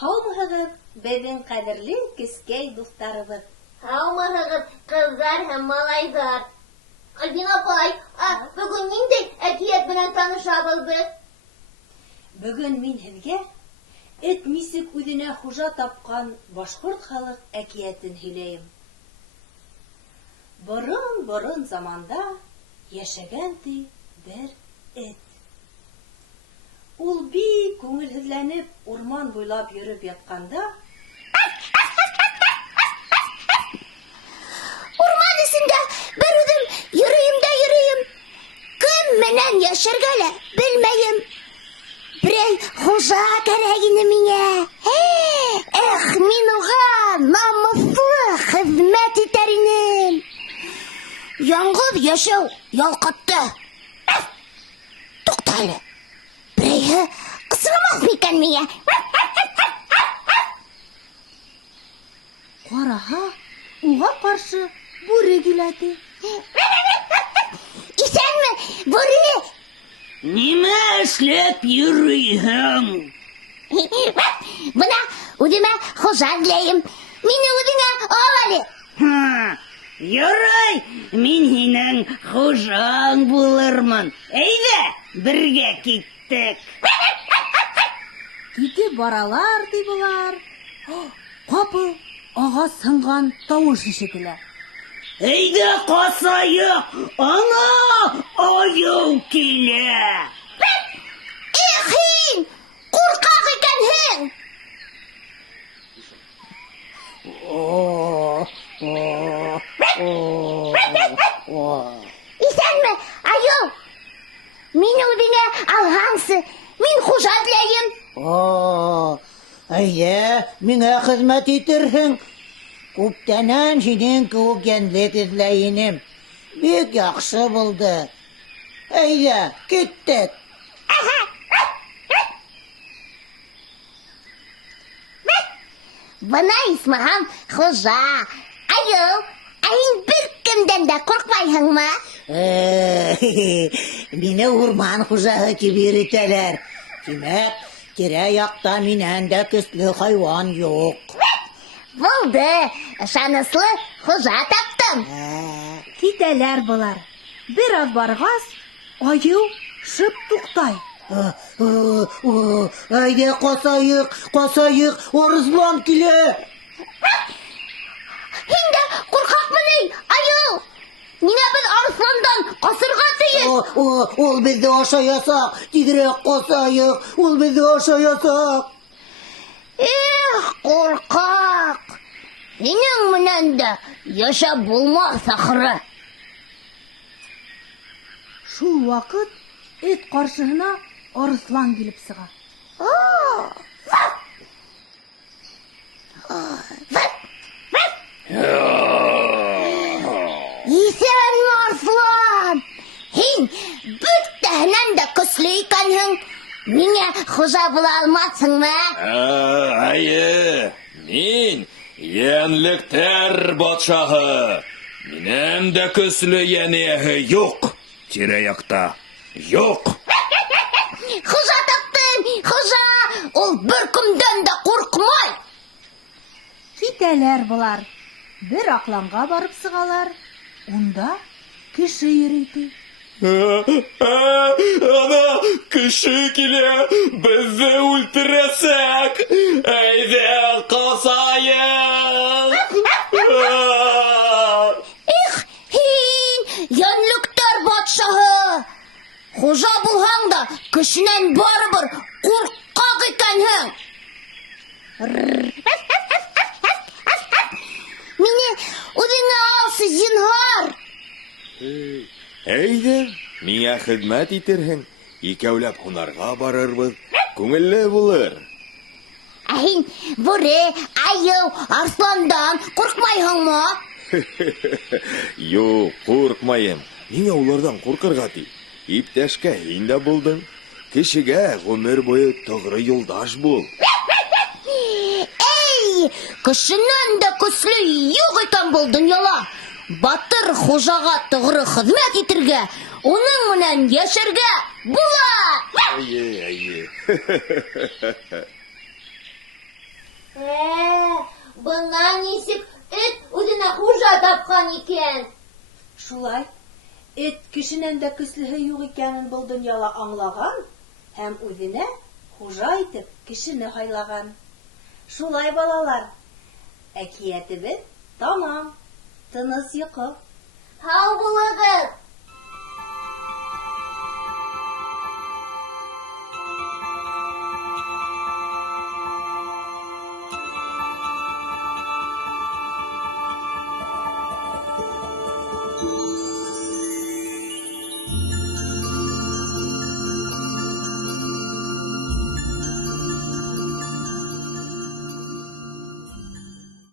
Һаумыһығыҙ, беҙҙең ҡәҙерле кескәй дуҫтарыбыҙ. Һаумыһығыҙ, ҡыҙҙар һәм малайҙар. Альбин апай, бөгөн ниндәй әкиәт белән танышабыҙ беҙ? Бөгөн мин һеҙгә эт нисек үҙенә хужа тапҡан башҡорт халыҡ әкиәтен һөйләйем. Борон заманда йәшәгән ти бер эт. Ул бик күңелһеҙләнеп урман буйлап йөрөп ятҡанда, Урман эсендә бер үҙем йөрөйөм. Кем менән йәшәргә лә белмәйем. Берәй хужа кәрәк ине миңә. Мин уға намыҫлы хеҙмәт итәр инем. Яңғыҙ йәшәү ялҡытты. Туҡта әле. Берәйһе ҡысырамаҫ микән миңә? ҡараһа, уға ҡаршы бүре килә ти. Исәнме, бүре? Нимә эшләп йөрөйһең? Бына үҙемә хужа эҙләйем. Мине үҙеңә ал әле. Ярай, мин һинең хужаң булырмын. Әйҙә, бергә киттек. Китеп баралар, ди булар. Ҡапыл ағас һынған тауыш ишетелә. Әйҙә ҡасайыҡ, ана айыу килә. Һин, ҡурҡаҡ икәнһең. Исәнме, айыу? Мине үҙеңә алһаңсы, мин хужа эҙләйем. Әйҙә, миңә хеҙмәт итерһең. Күптәнән һинең кеүек йәнлек эҙләй инем. Бик яҡшы булды. Әйҙә, киттек. Бына исмаһам хужа. Айыу, һин бер кемдән дә ҡурҡмайһыңмы? Мине урман хужаһы тип йөрөтәләр. Тимәк, тирә-яҡта минән дә көслө хайуан юҡ. Булды, ышаныслы хужа таптым. Китәләр булар. Бер аҙ барғас, айыу шып туҡтай. Әйҙә, ҡасайыҡ, Арыҫлан килә. Һин дә ҡурҡаҡмы ни, айыу? Ниңә беҙ Арыҫландан ҡасырға тейеш? Ул беҙҙе ашаясаҡ. Тиҙерәк ҡасайыҡ, ул беҙҙе ашаясаҡ. Ҡурҡаҡ! Һинең менән дә йәшәп булмаҫ, ахыры. Шул ваҡыт эт ҡаршыһына Арыҫлан килеп сыға. Исәнме, Арыҫлан? Һин бөтәһенән дә көслө икәнһең. Миңә хужа була алмаҫһыңмы? Әйе, мин йәнлектәр батшаһы. Минең дә көслө йәнәһе юҡ. Тирә-яҡта юҡ. Хужа таптым, хужа! Ул бер кемдән дә ҡурҡмай. Китәләр булар. Бер аҡланға барып сығалар. Унда кеше йөрөй ти. Ана, кеше килә, беҙҙе үлтерәсәк. Әйҙә, ҡасайыҡ. Һин, йәнлектәр батшаһы! Хужа булһаң да, кешенән барыбер ҡурҡаҡ икәнһең. Мине үҙеңә алсы, зинһар. Әйҙә, миңә хеҙмәт итерһең. Икәүләп һунарға барырбыҙ. Күңелле булыр. Ә һин бүре, айыу, Арыҫландан ҡурҡмайһыңмы? Юҡ, ҡурҡмайым. Ниңә уларҙан ҡурҡырға ти? Иптәшкә һин дә булдың. Кешегә ғүмер буйы тоғро юлдаш бул. Эй, кешенән дә көслө юҡ икән был донъяла. Батыр хужаға тоғро хеҙмәт итергә, уның менән йәшәргә була. Әйе. Бына нисек эт үзенә хуҗа тапкан икән. Шулай, эт кешенән дә көслеһе юк икәнен был дөньяла аңлаган һәм үзенә хуҗа итеп кешене хайлаган. Шулай, балалар, әкиятебез тамам. Тыныс йокы. Һау булыгыз.